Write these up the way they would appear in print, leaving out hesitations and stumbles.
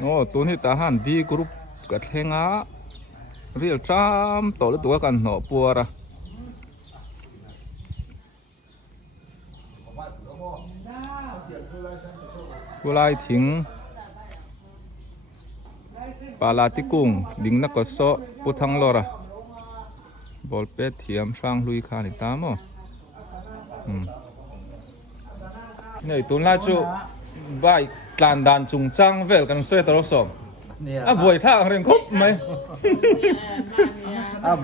โอ้ตัวนี้ตาหันดีกรุ๊ปกัดแหงะเรียลจ้ามต่อแล้วตัวกันหนอปัวระกุไลทิ้งปลาติกุ้งดิ้งนักกษอปุถังลอระบอลเป็ดเทียมช่างลุยขานิตามอ๋นี่ตัวน่าจะใบกลานดานจุงจังเวลกันเสียตลอดสองบวยท่าเรียนครบไหม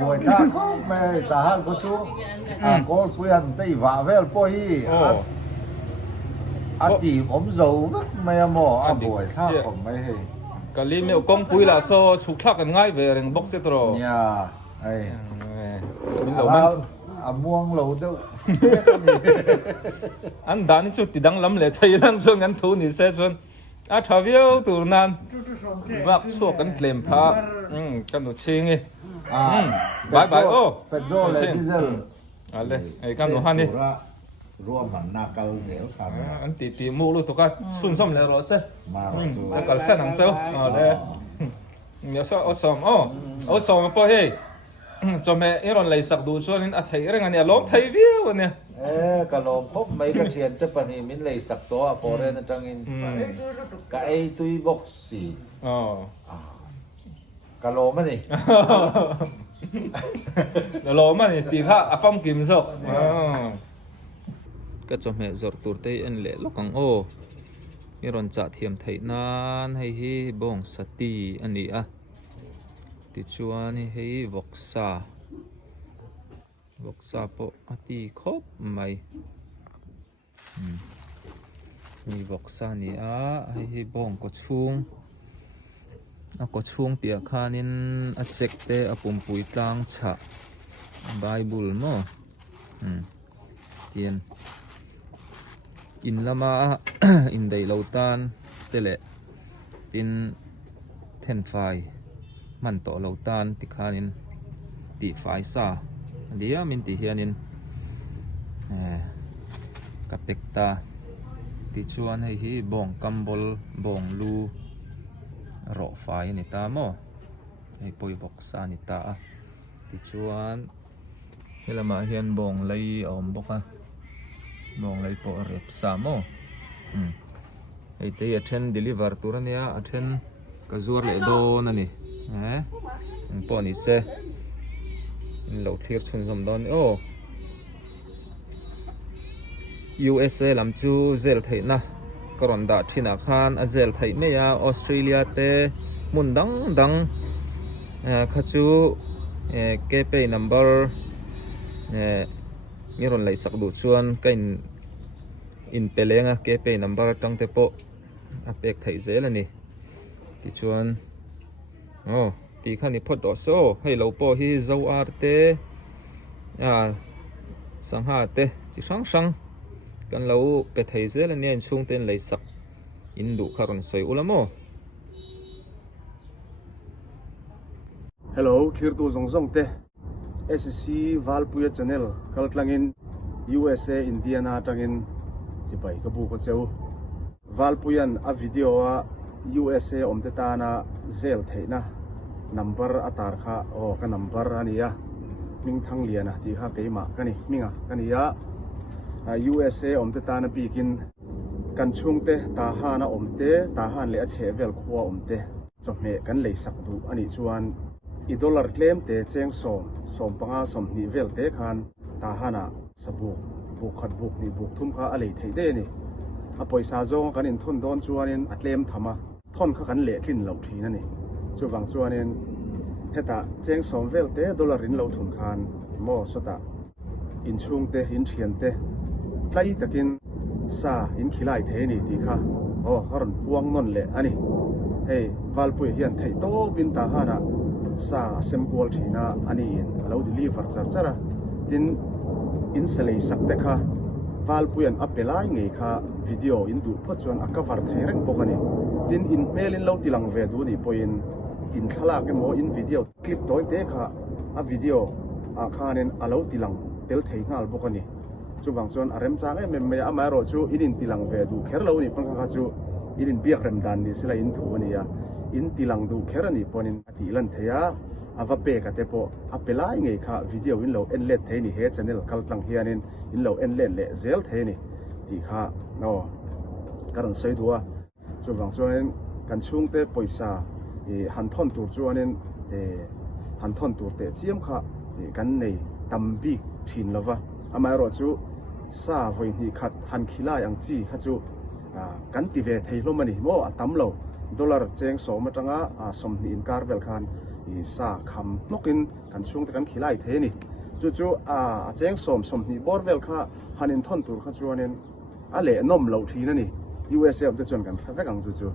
บวยท่าเขาไม่ทหารเขาสู้ก็เพื่อนตีว่าเวลป่วยตีผมสูงไม่หมอบวยท่าผมไม่ให้กะลีเมียวกงปุยละโซฉุกทักกันง่ายเวลเรื่องบ็อกเซตรอเนี่ยมินเหล่ามันม่วงเหล่าเด้ออันดานี่ชุดติดังล้ำเลยไทยนั่งส่วนกันทุนนี่เสียส่วนชาวเวียวตัวนั้นวักช่วกันเคลมพระกันตัวชิงบายโอ้เป็นโรเลดิเซลอะไรไอ้กันตัวฮันนี่รวมมันนักเกลเสียวขาดอันตีมูลูกตัวก็สุ่นซ้ำเลยรถเสียจะกัดเส้นหนังเจ้าเลยเดี๋ยวเอาซ้ำเอาซ้ำมาพอเฮ้จอมไอ้รอนเลยสักดูช่วงนี้ไทยเรื่องนี้ล้มไทยวิวเนี่ยกะลมพบไม่กระเทียนจะปนิมินเลยสักตัวฟอร์เรนจังอินกะไอตุยบ็อกซี่กะลมมันนี่กะลมมันนี่ตีข้าฟังกิมซอกก็จอมไอ้จอดตัวเตยอันเละลูกของไอ้รอนจะเทียมไทยนานให้บ่งสติอันนี้ติดชัวนี่ให้วอกซาปอตีครบไหมมีวอกซานี่ให้บ้องกดช่วงกดช่วงเตียคานินเช็คเตะปุ่มปุยตังฉะไบเบิลมั้งเตียนอินละมาอินได้เหล่าตันเตะตินเทนไฟมันต่อเหล่าตันติคานินติไฟซาเดี๋ยวมินติเฮียนินกับเป็กตาติชวนให้ฮีบ่งกัมบอลบ่งลูรอไฟนิตามอให้ปอยบอกซานิตาติชวนเฮลมาเฮียนบ่งเลยบอกบ่งเลยปอเรียบสามอให้เตยเทนเดลิเวอร์ตัวนี้เทนกระจวดเลยโดนั่นนี่ปอนี่เซเราเทียบชุนสมดอนUSA ลำจูเซลไทยนะกรอนดาที่นาคารเซลไทยไม่ยาออสเตรเลียเตมุนดังขจูเกเปย์นัมเบอร์มีรอนไหลสักดูชวนกันอินเปเลงเกเปย์นัมเบอร์ตั้งแต่โปเป็กไทยเซลนี่ที่ชวนตีขันนี่พอดอโซให้เราปอฮีเจ้าอาร์เตสังหาเตจิช่างกันเราไปไทยเซลเนี่ยช่วงเต้นเลยสักอินดูคาร์อนใส่อุลามอ Hello ทิร์ตูซงเต SC วัลปุยชแนลกัลกลังอิน USA อินเดียนาจังอินจิไปกบุกเซลวัลปุยันวิดีโอUSA อมเตตานาเซลเทนะnumber อัตราค่ากัน number อันนี้มิงทั้งเลียนะที่ข้าเกี่ยมากันนี่มิงกันนี่USA อมเตตานาปีกินกันช่วงเตตาฮานะอมเตตาฮานเลยเชเวลคัวอมเตจบเมกันเลยสักดูอันนี้ชวน$เคลมเตเจงสมปังอาสมนิเวลเตคันตาฮานะสบุกขัดบุกนี่บุกทุ่มข้าอะไรไทยเดนี่ปอยซาโจกันอินทนโดนชวนอินอัดเลมทำมาทนข้ากันเละขึ้นเหล่าทีนั่นนี่ช่วงชวนอินเฮตาเจงสมเวลเต$เหล่าทุนคันโมสตาอินช่วงเตอินเทียนเตไล่ตะกินซาอินขี้ไล่เทนี่ที่ข้าฮารันพวงนนเละอันนี้เฮ้วัลปุยเฮียนไทยโตบินตาฮานะซาเซมบอลทีน่าอันนี้เราดิลิเวอร์จัดดินอินสเลสักเตค่ะวัลปุยันอัปเปล่าไงค่ะวิดีโออินดูพัชวนอักวาร์ไทยเร่งปกันนี่ดินอินเมลินเราติลังเวดูนี่พออินขลากโมอินวิดีโอคลิปตัวเตะค่ะวิดีโอข้านินเราติลังเตลไทยงาลปกันนี่ช่วงส่วนอารมณ์จ้างเมย์ไม่อามาโรจูอินติลังเวดูแค่เรานี่ปังข้าจู in biak rem dan ni sila in thu ania in tilang du kherani ponin ati lan theya ava pe ka te po apelai ngei kha video in lo enlet the ni he channel kal tlang hianin in lo enlet le zel the ni ti kha no karon sei duwa chu wang chuanin kan chung te poisa han thon tur chuanin han thon tur te chiam kha kan nei tambi thin lova amai ro chu sa voi ni khat han khila yang chi kha chu kan ti ve thei hlom ani mo atam lo dollar cheng so ma tanga som ni in kar vel khan i sa kham nokin kan chung te kan khilai the ni chu cheng som ni bor vel kha hanin thon tur kha chuanin a le nom lo thi na ni USA te chuan kan thave kang chu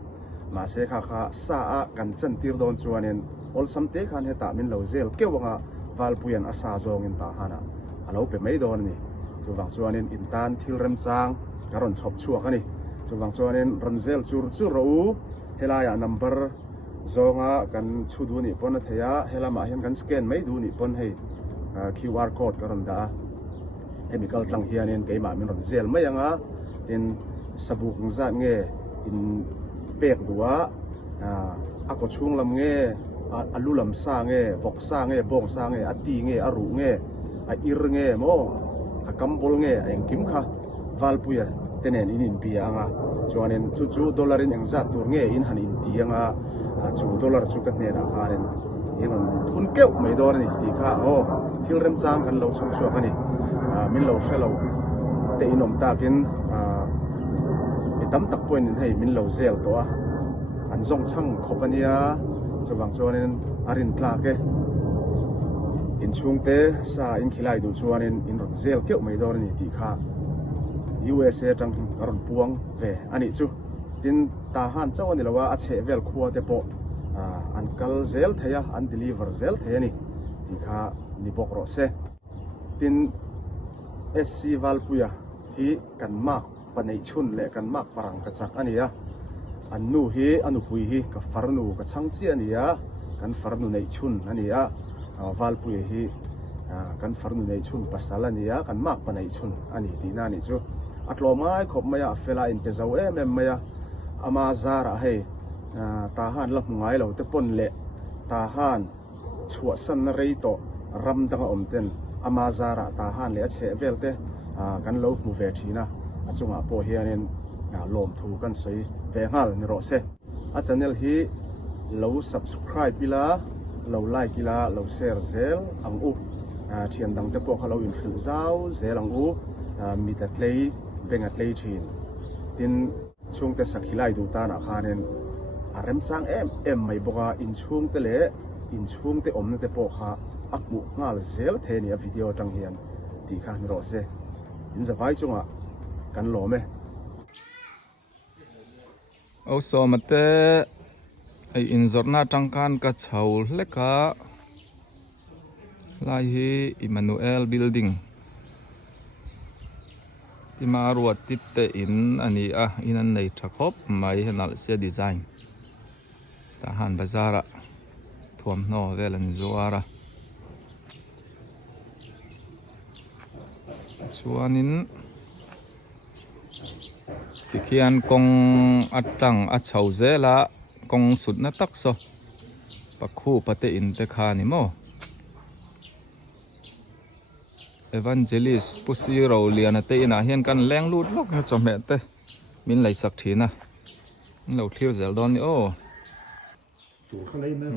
ma se kha sa a kan chan tir don chuanin ol sam te khan he ta min lo zel kewanga valpuyan asa zong in ta hana alo pe mai don ni chu wang chuanin in tan thil rem chang karon chhop chuak ani chu wang chuanin ranzel chu ro helaya number zonga kan chudu ni pon theya helama hian kan scan mai du ni pon hei QR code karon da chemical tlang hianin keima min ron zel mai anga tin sabuk zat nge in pek duwa ako chung lam nge alulam sa nge vok sa nge bong sa nge ati nge aru nge a ir nge mo a kambol nge eng kim kha valpuya tenen inin pia anga chuanin chu dollarin eng za tur nge in han in ti anga chu dollar chu ka hne na hanin in on thun keu mai dor ni ti kha thil rem chang kan lo chung chuak ani min lo fellow te inom takin tam tak point in hei min lo zel to a an zong chang khopania chuwang chuanin arin tlak ke in chungte sa in khilai du chuanin in ron zel keu mai dor ni ti kha USA tang ron puang ve ani chu tin ta han chawani lawa a che vel khuwa te po an kal zel theya an deliver zel theya ni ti kha ni bok ro se tin SC Valpuya hi kan mak panei chun le kan mak parang ka chak ania an nu hi anu pui hi ka farnu ka changchi ania kan farnu nei chun ania Valpuya hi kan farnu nei chun pasal ania kan mak panei chun ani ti na ni chu atlo mai khop maya fela in pe zau em maya ama zara hei ta han la ngai lo te pon le ta han chua san na rei to ram danga omten ama zara ta han le che vel te kan lo mu ve thina achunga po hianin lom thu kan sei ve ngal ni ro se a channel hi lo subscribe pila lo like pila lo share zel ang u thian dang te po khalo in khil zau zel ang u mi ta tlei bengat lei thin tin chung te sakhilai du ta na khanen arem chang em mai boka in chung te le in chung te om na te po kha akmu ngal zel the ni a video tang hian ti kha ni ro se in za vai chunga kan lo me so mate ai in zorna tangkan ka chhaul leka lai hi Emmanuel building ima ruat tip te in ani in an nei thakop mai hanal se design ta han bazara thuam no velan zuara chuanin tikhian kong atang a chho zela kong sutna takso pakhu pate in te kha ni mo evangelist pusi ro lian te ina hian kan leng lut lok ha chome te min lai sak thina lo thiu zel don ni tur kha lei me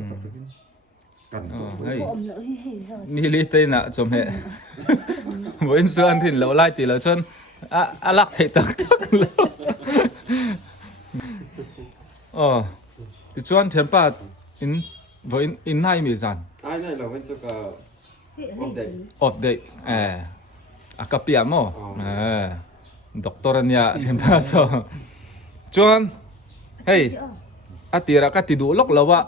kan hei ni li te na chome voin suan thin lo lai ti lo chon alak thei tak tak lo ti chuan thempa in voin in nai mi zan ai này là bên chỗ cả of day akapia mo doktor ania thempa so chuan hei atira ka ti du lok lawa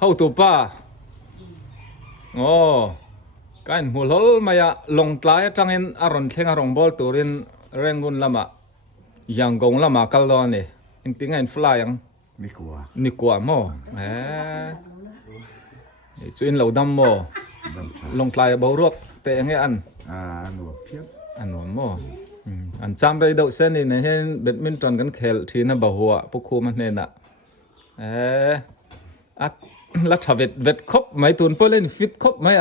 hau tu pa kan mulhol maya long tlai atangin aron thlenga rong bol turin rengun lama yanggong lama kaldone intinga in fly yang nikwa mo chu in lo dam mo long tlai bo ruak te nge an no phiep an mo อันจำเลยดอกเส้นนี่นะเห็นแบดมินตันกันแข่งทีน่ะบ่หัวพวกครูมันเนี่ยน่ะอัดลักษณะเวทครบไม่ตุนเพื่อเล่นฟิตครบไม่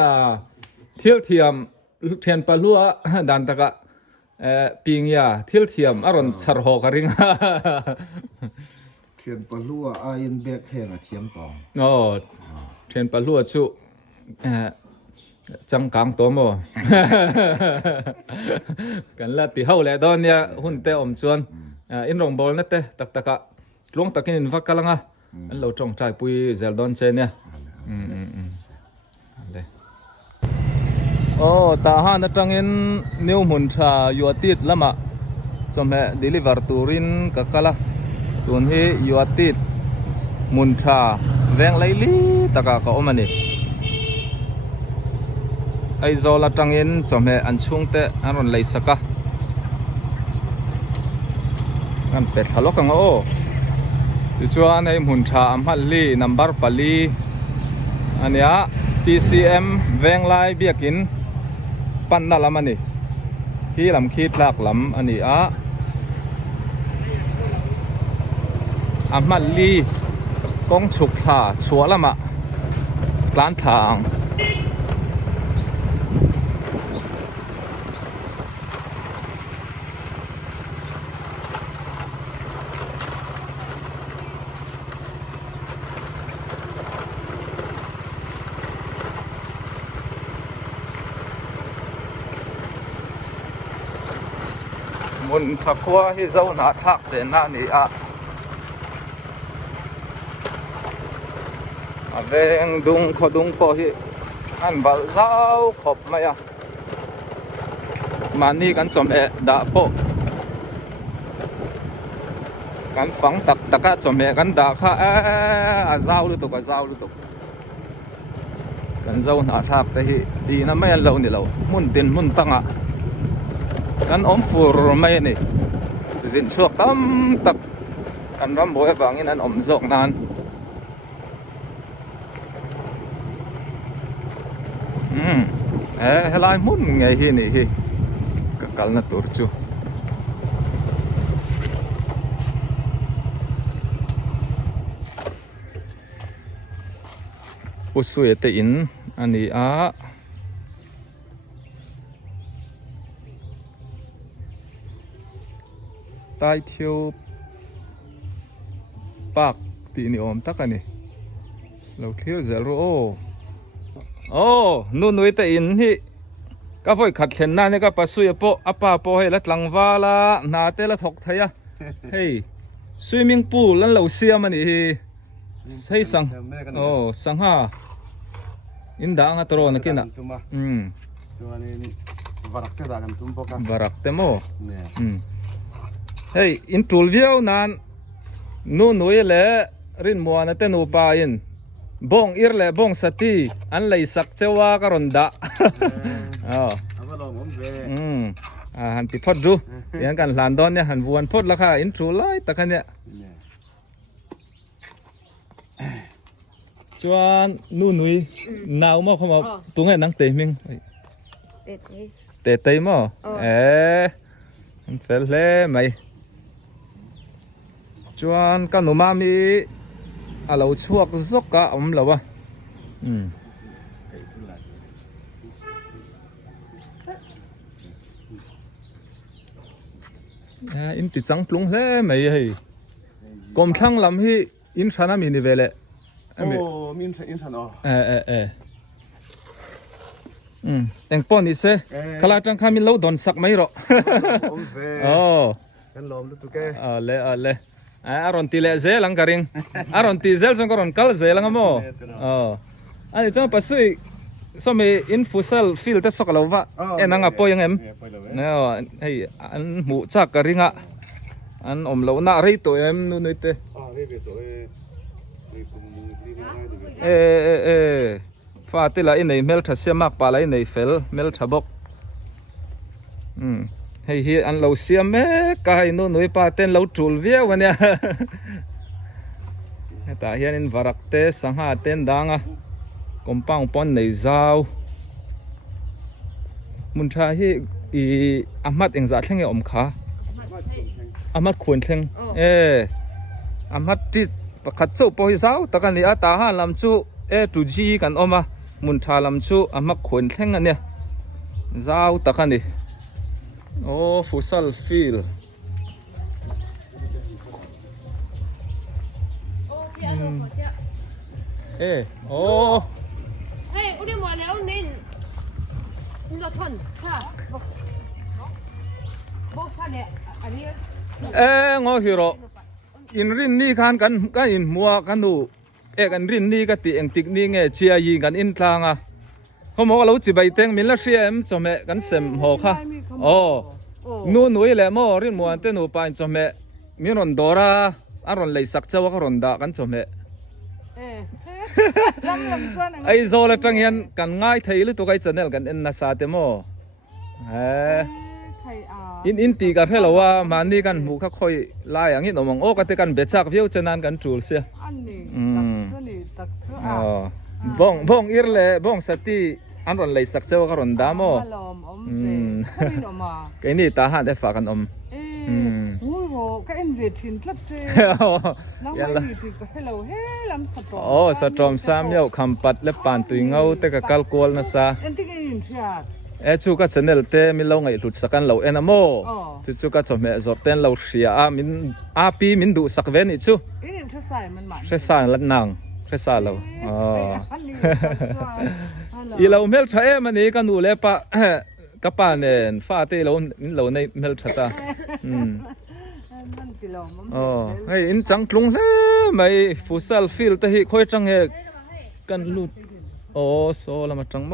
เที่ยวเทียมเทียนปลัวดันตะกะปิงยาเที่ยวเทียมอารมณ์ชาร์หอกริง เทียนปลัวอายินเบกแห่งเทียมตอง โอ้เทียนปลัวชุจังกังตัวโม กันละที่เฮาแหละตอนเนี้ยหุ่นเตะอมชวนอินรงบอลนั่นเตะตักตะกะลงตะกินวักกะลังอ่ะอันเราจงใจปุยเซลดอนเชนเนี่ยเลยโอ้ตาหานัดจังอินนิวมุนชาอยู่ติดละมะสมัยเดลิเวอร์ตูรินกะกะละตุนฮีอยู่ติดมุนชาแวงไลลีตะกะก็อมันนี่ไอโซลาจังอินสมัยอันช่วงเตะอันรอนไลสักะกันเป็ดทะเลาะกันโอ้จวนไอมุนชาอัมฮัลลีนัมบาร์ปาลีอันนี้ TCM แวงไลเบียกินปั้นนั่นละมันนี่ขี้ลำขี้ลากลำอันนี้อัมฮัลลีกงฉุกขาชัวละมะกลานทางมุนทักขัวที่เจ้าหน้าทักเจนนั่นนี่เวงดุงขดุงก็ที่อันบาลเจ้าขบไหมมานี่กันสมเอดาโปกันฝังตักตะกะสมเอกันดาข้าเจ้าลุตุกเจ้าลุตุกกันเจ้าหน้าทักแต่ที่ดีนะไม่เรานี่เรามุนตินมุนตังกันอมฟูร์ไม่นี่สินช่วงตั้มตักกันรำบวยบางอย่างนั้นอมจอกนานเฮลายมุนไงที่นี่ที่กัลน่ะตัวจูอุสุยเตอินอันนี้ใต้เที่ยวปากตีนี่อมตักอันนี้เราเที่ยวเซโร่โอ้นู่นนู่นแต่อินที่ก็พอยขัดเข็นหน้านี่ก็ปัสสุยโปอป้าโปให้ละหลังวาละนาเตละถกไทยเฮ้ยสวิมมิ่งพูลแล้วเราเสียมันนี่ให้สังโอ้สังหาอินด่างอัตโรนักกินอ่ะส่วนนี้วารักเตะด่างกันตุ้มปะกันวารักเตโมเฮ้ยอินทูลวิวนานนู่นนู่นเละรินมัวนั่นเตนูปาอินบงอิร์เล่บงสติอันเลยสักเจ้าก็รอนดะหันติดพอดดูอย่างกันหลานดอนเนี่ยหันวนพอดราคาอินทรูไลตะกันเนี่ยจวนนู่นนุ่ยหนาวมากเขามาตัวไงนั่งเตะมิงเตะเตะมั้งมันเฟลเล่ไหมจวนกันหนูมามีเราช่วงซกกะเราวะอินติจังปลุงเล่ไหมเฮ้ยกรมช่างลำที่อินชานามีนิเวลเลยโอ้มีอินชันอ๋อเอ็งป้อนนี่เซ่ขลาจังข้ามีเราโดนสักไหมหรอกันลมลุตุแกเลยaron tile zelang karing aron tizel song karon kal zelang mo ani chong pasui so me in futsal field ta sokalova enang apo yang em no hey an mu cha karinga an om lo na rei to em nu noite fa tila in nei mel tha semak pa lai nei fel mel thabok hey hi an lo siam me kai no noi pa ten lo tul via wania ta hian in varak te sangha ten danga kompang pon nei zau mun tha hi อีอามัดเองจะแข่งอมขาอามัดควรแข่งอามัดที่ประคัดสู้ปอยสาวตะกันนี่อาตาหาลำชูตุจีกันออกมามุนทาลำชูอามัดควรแข่งอันเนี่ยสาวตะกันนี่โอ้ฟุตซอลฟิลโอ้ 嘿，我哋話了你落吞，嚇，冇差咧，อันนี้ งอฮิโรอินรินนี่กันกันอินมัวกันดูกันรินนี่ก็ติเองติกนี่ไงเชียยีกันอินทางอ่ะเขาบอกว่าเราจีบไปเต็งมิลละเชียมจอมกันเสมหอค่ะโอ้นู่นนู่นแหละมอรินมัวเต้นนูไปจอมมีรอนดอราอารอนเลยสักเจ้าว่ารอนดากันจอมไอ้โซลจังยันกันง่ายไทยหรือตัวไอ้จันเนลกันเอ็นนาซาเตโมอินตีกันให้เราว่ามันนี่กันหมูข้าคอยไล่อย่างนี้หนูมองโอ้กันแต่กันเบ็ดชักเบี้ยวจะนานกันจูลเสียบ้องอิร์เล่บ้องสติอันรอนเลยสักเจ้าก็รอนดามไอ้นี่ตาหันได้ฝากกันโอ้โหก็เอ็นเวทินทัดเจน้องไม่มีที่ให้เราเฮ้ลำสตรอมโอ้สตรอมซ้ำเย้าคำปัดและปานตุยเงาแต่ก็กัลโกลนะซะเอ็นที่กินเชียชูก็ชแนลเตมิเราไงหลุดสักกันเราเอ็นโมชูก็จอมจอดเต้นเราเสียมินปีมินดูสักเวนอีชูนี่เชื่อสายมันมันเชื่อสายลัดนางเชื่อสายเราอีเราเมลใช้มันนี่กันดูเลยปะกับปานเนี่ยฟ้าเตเราในเมลชัตตาเฮ้ยอินจังกรุงเลยไม่ฟุตซอลฟิลแต่ที่ค่อยจังเหกกันลุดโอ้โซลมาจังโม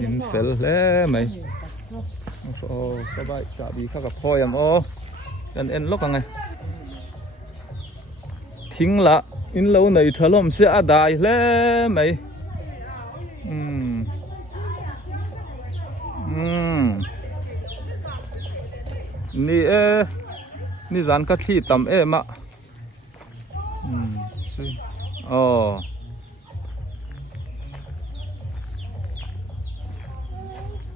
ยินเฟลเลยไหมโอ้สบายสาบีข้ากับพ่อยมโอ้กันเอ็นล็อกยังไงทิ้งละอินเราในถล่มเสียดายเลยไหมนี่นี่จานกะทิตำมะอ๋อ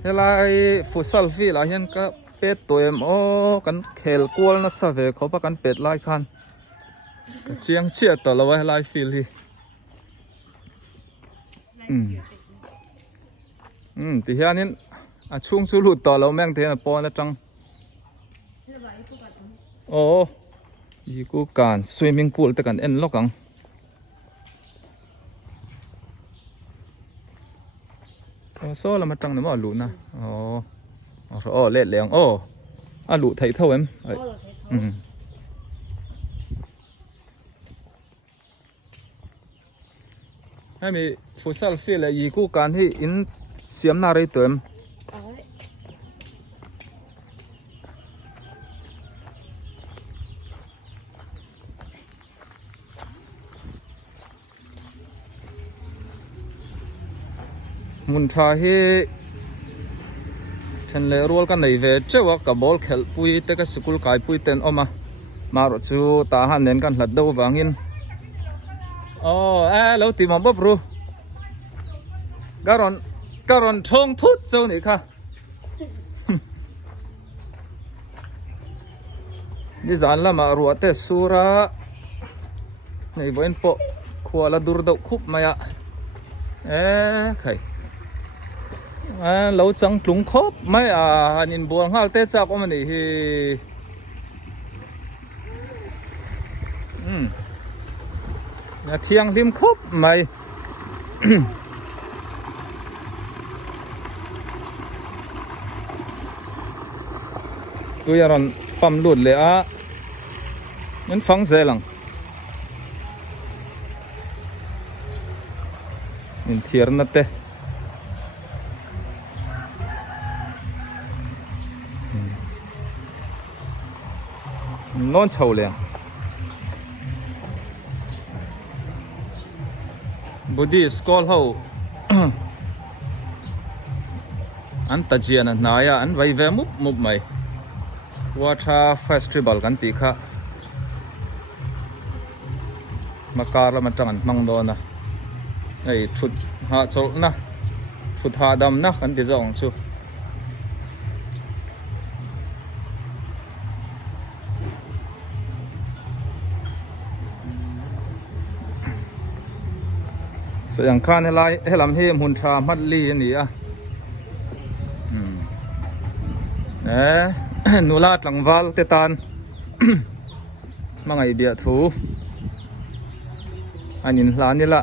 เฮลัยฟุตซอลฟีลาเห็นก็เป็ดตัวโอ้กันเคลกวลนะสเวเขาปะกันเป็ดไล่คันเชียงเชียต่อละไว้ไล่ฟิลที่ที่เฮียนี่ช่วงสุดต่อเราแม่งเทนปอนะจังโอ้ยี่กูการสวิมมิ่งพูลแต่กันเอ็นล็อกกังโอ้โซ่ละมาจังเนี่ยมั้งหลุนะโอ้เล็ดเลี้ยงโอ้หลุไทยเท่าเอ็มให้มีฟุตซอลฟิลเลยยี่กูการที่อินเสียมนารีเติมมุนทาฮีฉันเลยรัวกันในเวทเจ้าว่ากับบอลเขลปุยแต่ก็สกุลกายปุยเต็นออกมารถจูตาหันเน้นกันหลัดดูวางินโอ้เราตีมาบบรู้การอนทงทุดเจ้านี่ค่ะนี่จานละมารัวเตสุระในวันปะขวาละดูรดคุบมาอะใครเราจังปลุงครบไม่นินบัวห้าเตะจับมันนี่เที่ยงริมครบไหมตัวยารอนปั๊มหลุดเลยมันฟังเสียงมันเทียร์นัดเตะนอนเฉาเลยบุดีสกอลเขาอันตัดเจียนนายอันไว้เวมุบไหมว่าถ้าเฟสติวัลกันตีค่ะ มาการแล้วมันจังอันมังโดนนะไอ้ชุดหาโจนะชุดหาดำนะกันที่จะองชูส่วนอย่างข้าในลายให้ลำเฮมหุ่นชามัดลีนี่อ่ะหนูลาดหลังวาลเตตานมังไอเดียถูอันนี้ร้านนี้ละ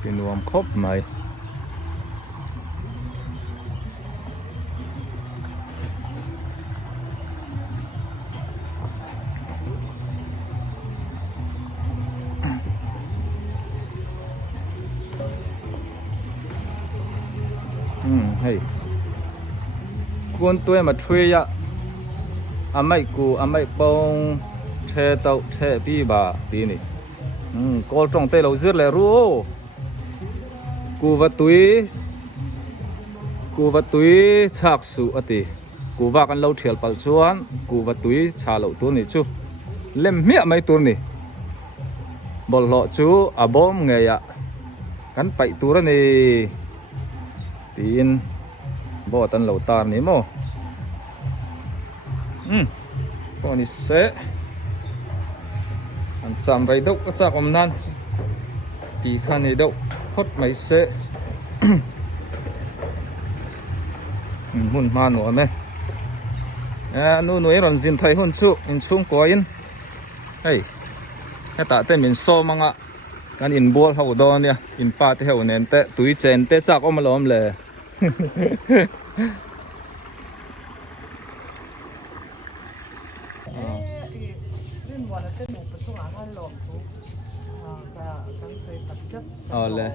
เป็นรวมครบไหมให้ควรตัวมาช่วยยะไม่กูไม่ปองเทเต้าเทปีบาตีนี่ก็ตรงเตะเราเสือเลยรู้กูวัดตุยฉากสุอติกูว่ากันเราเถียลปัลชวนกูวัดตุยชาเราตัวนี่จูเล่มเมียไม่ตัวนี่บอลหล่อจูบอมเงียกันไปตัวนี่ตีนบ่ตันเหล่าตานี่มั้งก็นี่เสะอันจำไปดุก็จากอมนั้นตีขันนี่ดุพดไม่เสะหุ่นมาหนูไหมนู่นหนูรอนซินไทยหุ่นชุอินชุ่มกว่าอินเฮ้ยแค่ตาเต้มินโซมังอ่ะกันอินบัวเขาดอนเนี่ยอินปาเที่ยวเนี่ยเตะตุยเจนเตะจากอมล้อมเลยเลย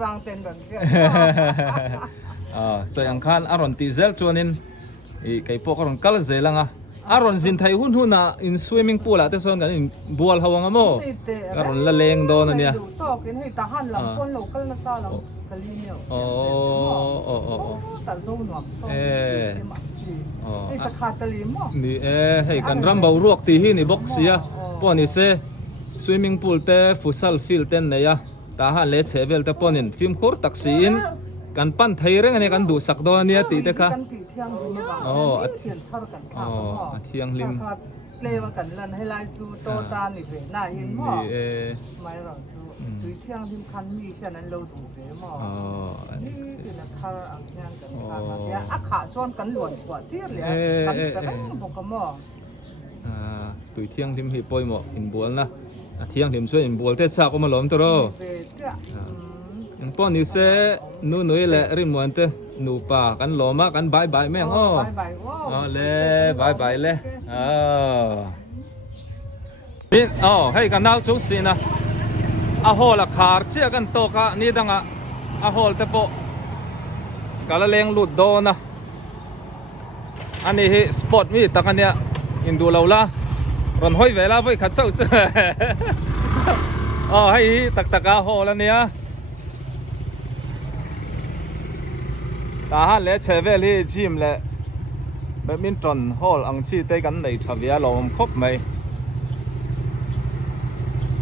จ้างเต้นแบบนี้ส่วนข้างอารอนตีเซลชวนินไก่พวกอารอนกัลเซลังอารอนสินไทยหุ่นน่ะอินสวิมมิ่งพูลอะแต่ส่วนกันอินบัวเขาวังมั้งอารอนละเลงโดนเนี่ยต่อกินให้ตาหันหลังคนเราก็ละซาหลังกะลีเนียวแต่โซนหนักไอ้ตะขาตะลีมั้งนี่ให้กันรำเบารวกตีที่นี่บ็อกเสียป้อนนี่เซสวิมมิ่งพูลเตะฟุตซอลฟิลเต้นเนี่ยตาหันเลเชเวลเตะป้อนินฟิล์มโคร์ตักซีนกันปั้นไทยเรื่องนี้กันดูสักดอนเนี่ยตีเตะค่ะเที่ยงลิมเลวกันลันให้ลายจูโตตาหนิเวน่าเห็นมั้งไม่หรอกจูเที่ยงลิมคันมีแค่นั้นเราดูเสียมั้งนี่คือนักข่าวอักยังกันข่าวเนี่ยอักขาชนกันหลวนกว่าที่เลยกันแต่ไม่บอกกันมั้งตุยเที่ยงลิมให้ปล่อยหมอกอินบัวนะเที่ยงลิมช่วยอินบัวเตะซากก็มาล้อมตัวเรายังป้อนนิวเซนู่นนี่แหละริมวันเตหนูป่ากันหล่อมากกันบายบายแม่งอ๋อเลยบายบายเลยนี่ให้กันน่าชุกสินะโหละขาร์เชี่ยกันโตกะนี่ดังโหลเตปะกะละเลงหลุดโดนนะอันนี้สปอร์ตมีตะกันเนี่ยอินดูเราละรอนห้อยเวลาไว้ขัดเจ้าเจ้าให้ตักโหแล้วเนี่ยตาหันและเชเวลี่จิมและแบดมินตันฮอลอังชีเตกันในทวีลมครบไหม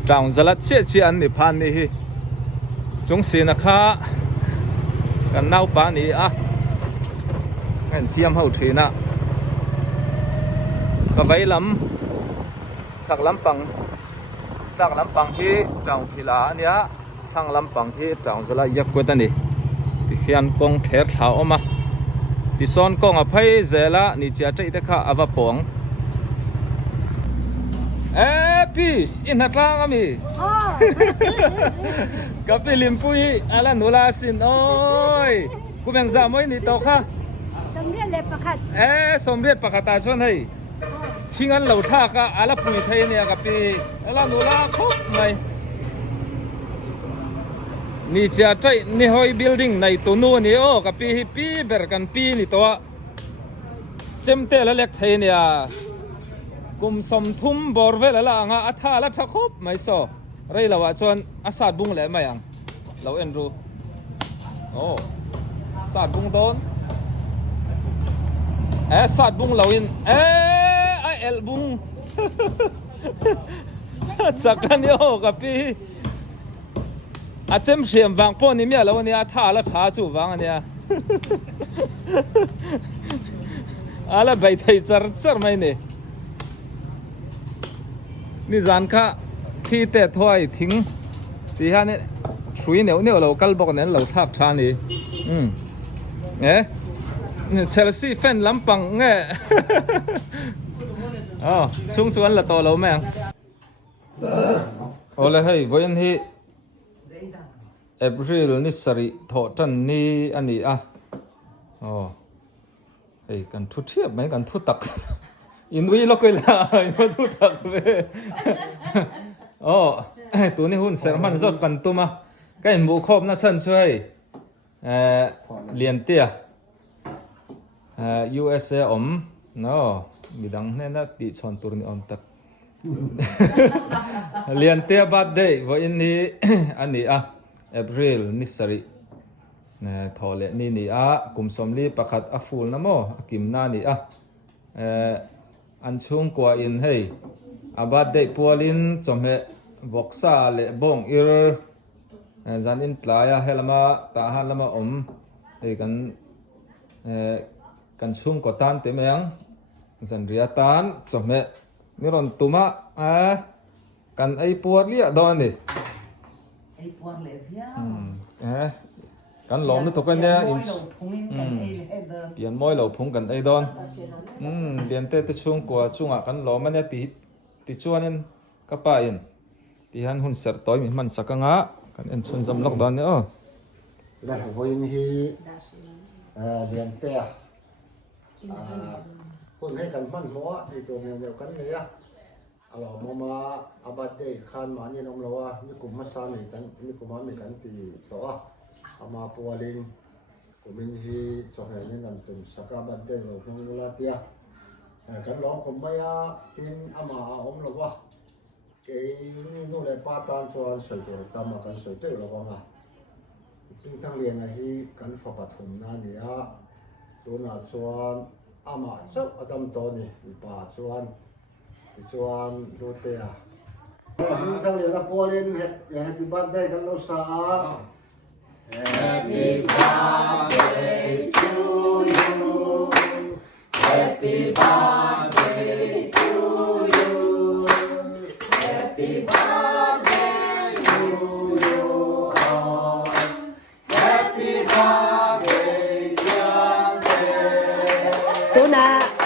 จังสลัดเชี่ยอันนี้พันนี่จงสีนะคะกันน่าปานี่กันเทียมเฮาทีนะก็ไปลำสักลำปังที่จังพิลาเนี่ยทางลำปังที่จังสลัดยักษ์กว่านี่เขียนกองเถิดเท้าออกมาที่ซ้อนกองอภัยเจละนี่จะใจเด็กข้าอวปองพี่อินหัดล่างมีกับพี่ลิมปุยอะไรหนูลาสินโอ้ยกูแบ่งจามไว้นี่โตค่ะสมเด็จเลยประคัดสมเด็จประคัตตาชนให้ที่งั้นเราท่าก็อะไรปุยไทยเนี่ยกับพี่อะไรหนูลาครบไหมนี่จะใจนี่หอยบิลดิ้งในตัวนู้นนี่กับปีเบอร์กันปีนี่ตัวเจมเตะและเล็กไทยเนี่ย กุมสมทุ่มบอร์เวลละงาอัฐาละทักคบไม่โซไรละวะชวนอาสาดบุงแหละไม่ยังเราเอ็นรู้โอ้สาดบุงโดนสาดบุงเราอินไอเอลบุงจักกันโยกับพี่อาเจมเสียมวางป้อนนี่เมียแล้ววันนี้ท่าละช้าจู่วางอันเนี้ยอะไรใบไทยจัดไหมเนี่ยนี่จานข้าที่เตะถ้วยทิ้งที่ฮะเนี่ยช่วยเนี่ยเรากัลบอกเนี่ยเราทักทานนี่เชลซีแฟนลำปังเงี้ยอ๋อช่วงชวนละตัวเราไหมโอ้เลยเฮ้ยวันที่เอพริลนี่สริถอดันนี่อันนี้อ๋อเฮ้ยกันทุเทียบไหมกันทุตักอินวีล็อกไปละอินทุตักเว้ยอ๋อตัวนี้หุ่นเสร์มันสดกันตัวมาก็เห็นบุคคลน่าชื่นช่วยเลียนเตี้ยUSA เนาะมีดังเนี่ยนะติชอนตัวนี้ตักเลียนเตี้ยบัดเดย์วันนี้อันนี้เอพริลนิสริทอเลนี่กุมสมลีประคัดฟูลนะโมกิมนานี่อันช่วงกว่าอินให้บัดเดย์ปัวลินจอมเหบอกซาเลบงอิรจันอินตลายเฮลมาตาฮันละมาเฮ้ยกันช่วงกว่าตันเต็มยังจันเรียตันจอมนี่รอนตุมากันไอปัวเลียดอนนี่กันหลอมนี่ตกกันเนี่ยเปลี่ยนมอยเราพุ่งกันไอดอนเรียนเตะช่วงกว่าช่วงกันหลอมมันเนี่ยติชวนนี่ก็ไปอินที่ฮันหุ่นเสร์ต่อยมันสักงะกันเอ็นชวนจำล็อกดอนเนี่ยแล้ววันที่เรียนเตะคนให้กันมันหัวที่ตัวเดียวกันเนี่ยเรามาอาบัดเดย์ขันมาเนี่ยน้องเรานี่กลุ่มมัสซามีกันนี่กลุ่มมีกันตีตัวอามาปัวลิงกลุ่มนี้สมัยนี้นั่นตุนสักอาบัดเดย์เราคงรู้ละเตียกันร้องผมไม่กินอามาเราว่าเกี่ยนี่นู่นเลยป้าตานชวนสวยตัวตามมากันสวยตัวเราว่าทั้งเรียนที่กันฝากผมนั่นเนี่ยตัวน่าชวนอามาเจ้าอดัมตัวนี้ป้าชวนดูเตียทั้งเรียนปัวเล่นHappy Birthday กันเราสา Happy Birthday to you Happy Birthday to you Happy Birthday to you Happy Birthday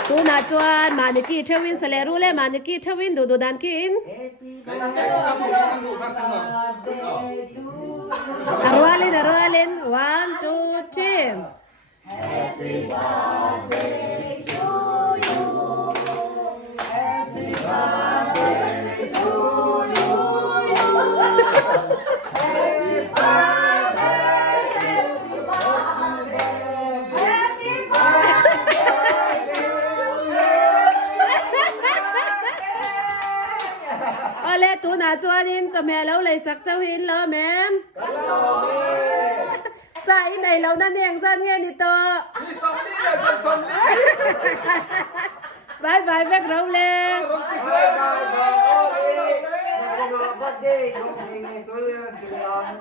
tu na chuan maniki thewin sele rule maniki thewin du dan kin arwalin 1 2 3 Happy birthday to you Happy birthday to you Happy birthday Happy ale tu na chuanin chame lo lei sak chau hin lo mem sai nei lo na niang san nge ni toนี่สมนี่เลยสมนี่ bye bye bek ro le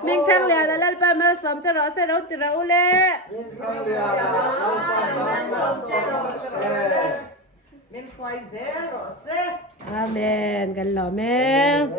Minh thăng lè là lên ba mươi sớm cho rõ sẽ đấu từ đấu lệ Amen gần lò men